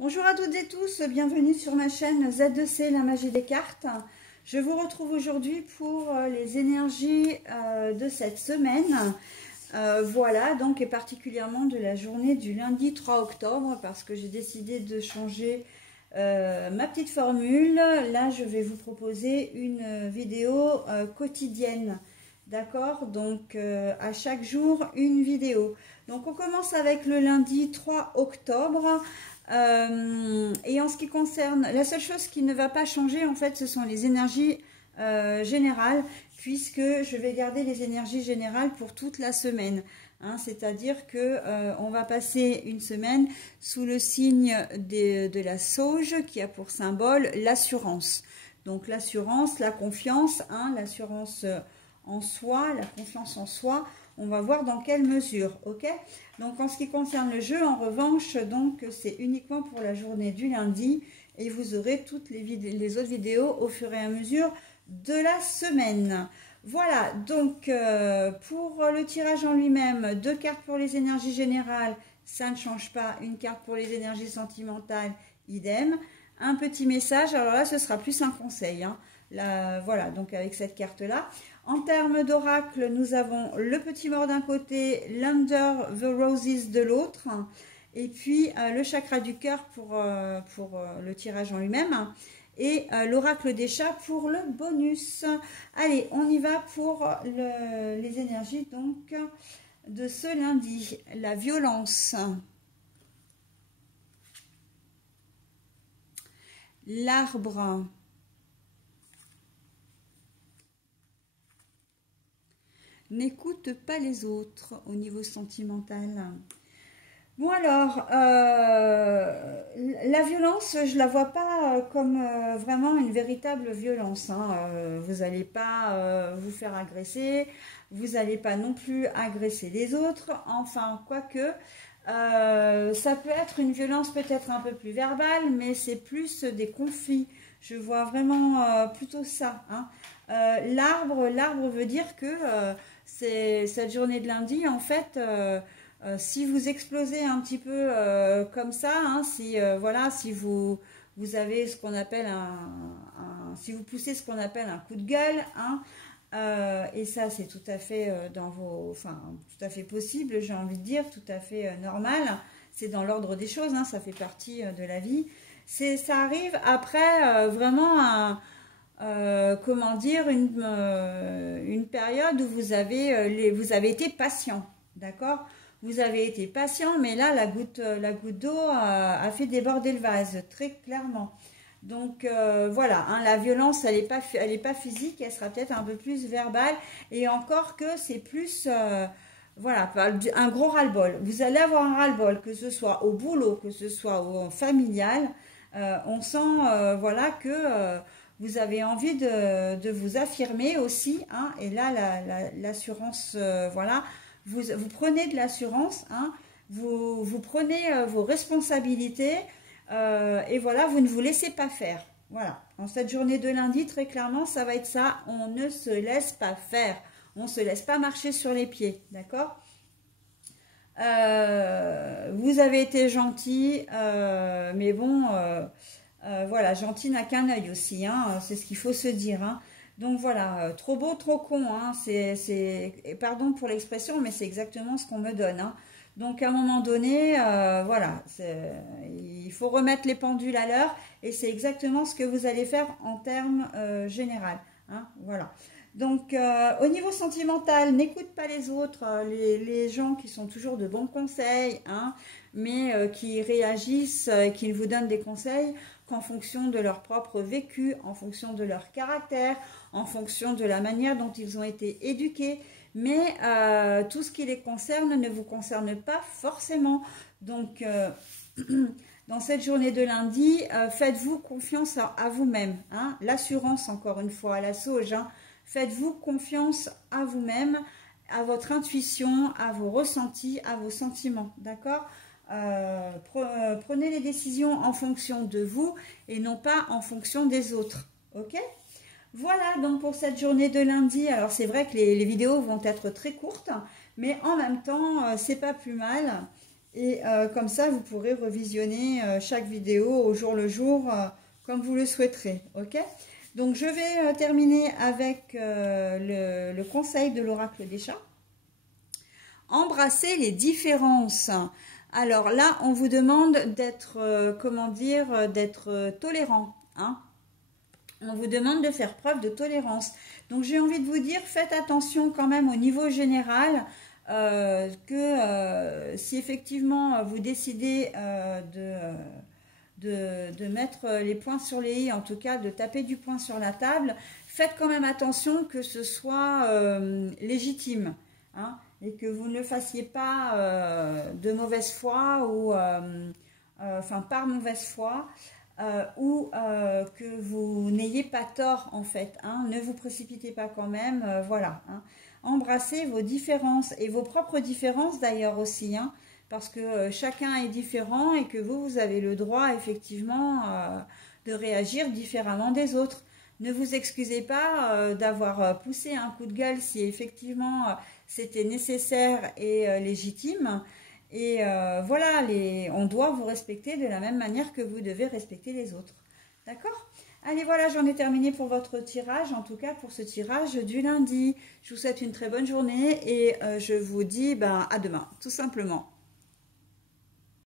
Bonjour à toutes et tous, bienvenue sur ma chaîne Z2C, la magie des cartes. Je vous retrouve aujourd'hui pour les énergies de cette semaine. Voilà, donc et particulièrement de la journée du lundi 3 octobre parce que j'ai décidé de changer ma petite formule. Là, je vais vous proposer une vidéo quotidienne. D'accord, donc à chaque jour une vidéo. Donc on commence avec le lundi 3 octobre. Et en ce qui concerne, la seule chose qui ne va pas changer en fait, ce sont les énergies générales, puisque je vais garder les énergies générales pour toute la semaine. Hein, c'est-à-dire que on va passer une semaine sous le signe de la sauge qui a pour symbole l'assurance. Donc l'assurance, la confiance, hein, l'assurance en soi, la confiance en soi. On va voir dans quelle mesure, ok? Donc en ce qui concerne le jeu, en revanche, donc c'est uniquement pour la journée du lundi et vous aurez toutes les autres vidéos au fur et à mesure de la semaine. Voilà, donc pour le tirage en lui-même, 2 cartes pour les énergies générales, ça ne change pas. Une carte pour les énergies sentimentales, idem. Un petit message, alors là ce sera plus un conseil, hein. Là, voilà, donc avec cette carte-là. En termes d'oracle, nous avons le petit mort d'un côté, l'Under the Roses de l'autre, et puis le chakra du cœur pour le tirage en lui-même, et l'oracle des chats pour le bonus. Allez, on y va pour les énergies donc de ce lundi. La violence, l'arbre, n'écoute pas les autres au niveau sentimental. Bon alors, la violence, je la vois pas comme vraiment une véritable violence. Hein. Vous n'allez pas vous faire agresser, vous n'allez pas non plus agresser les autres. Enfin, quoique, ça peut être une violence peut-être un peu plus verbale, mais c'est plus des conflits. Je vois vraiment plutôt ça. Hein. L'arbre veut dire que c'est cette journée de lundi, en fait, si vous explosez un petit peu comme ça, hein, si voilà, si vous avez ce qu'on appelle si vous poussez ce qu'on appelle un coup de gueule, hein, et ça c'est tout à fait tout à fait possible, j'ai envie de dire, tout à fait normal. C'est dans l'ordre des choses, hein, ça fait partie de la vie. Ça arrive après vraiment comment dire, une période où vous avez été patient, d'accord? Vous avez été patient, mais là, la goutte d'eau a fait déborder le vase, très clairement. Donc, voilà, hein, la violence, elle est pas physique, elle sera peut-être un peu plus verbale. Et encore que c'est plus, voilà, un gros ras-le-bol. Vous allez avoir un ras-le-bol, que ce soit au boulot, que ce soit au familial. On sent, voilà, que vous avez envie de vous affirmer aussi. Hein, et là, l'assurance, voilà. Vous prenez de l'assurance, hein, vous prenez vos responsabilités et voilà, vous ne vous laissez pas faire. Voilà, en cette journée de lundi, très clairement, ça va être ça. On ne se laisse pas faire. On ne se laisse pas marcher sur les pieds, d'accord? Vous avez été gentil, mais bon, voilà, gentil n'a qu'un œil aussi, hein, c'est ce qu'il faut se dire, hein. Donc voilà, trop beau, trop con, hein, pardon pour l'expression, mais c'est exactement ce qu'on me donne, hein. Donc à un moment donné, voilà, il faut remettre les pendules à l'heure et c'est exactement ce que vous allez faire en termes général, hein, voilà. Donc au niveau sentimental, n'écoute pas les autres, les gens qui sont toujours de bons conseils, hein, mais qui réagissent, qui vous donnent des conseils qu'en fonction de leur propre vécu, en fonction de leur caractère, en fonction de la manière dont ils ont été éduqués, mais tout ce qui les concerne ne vous concerne pas forcément. Donc, dans cette journée de lundi, faites-vous confiance à vous-même. Hein, l'assurance, encore une fois, à la sauge. Hein, faites-vous confiance à vous-même, à votre intuition, à vos ressentis, à vos sentiments. D'accord ? Prenez les décisions en fonction de vous et non pas en fonction des autres. Ok ? Voilà donc pour cette journée de lundi. Alors c'est vrai que les vidéos vont être très courtes, mais en même temps c'est pas plus mal. Et comme ça, vous pourrez revisionner chaque vidéo au jour le jour, comme vous le souhaiterez. Ok? Donc, je vais terminer avec le conseil de l'oracle des chats. Embrasser les différences. Alors là, on vous demande d'être, comment dire, d'être tolérant. Hein? On vous demande de faire preuve de tolérance. Donc, j'ai envie de vous dire, faites attention quand même au niveau général. Si effectivement vous décidez de mettre les points sur les i, en tout cas de taper du poing sur la table, faites quand même attention que ce soit légitime, hein, et que vous ne le fassiez pas de mauvaise foi ou enfin par mauvaise foi, ou que vous n'ayez pas tort en fait, hein, ne vous précipitez pas quand même, voilà, hein. Embrassez vos différences et vos propres différences d'ailleurs aussi, hein, parce que chacun est différent et que vous avez le droit effectivement de réagir différemment des autres. Ne vous excusez pas d'avoir poussé un coup de gueule si effectivement c'était nécessaire et légitime. Et voilà, on doit vous respecter de la même manière que vous devez respecter les autres. D'accord ? Allez, voilà, j'en ai terminé pour votre tirage, en tout cas pour ce tirage du lundi. Je vous souhaite une très bonne journée et je vous dis à demain, tout simplement.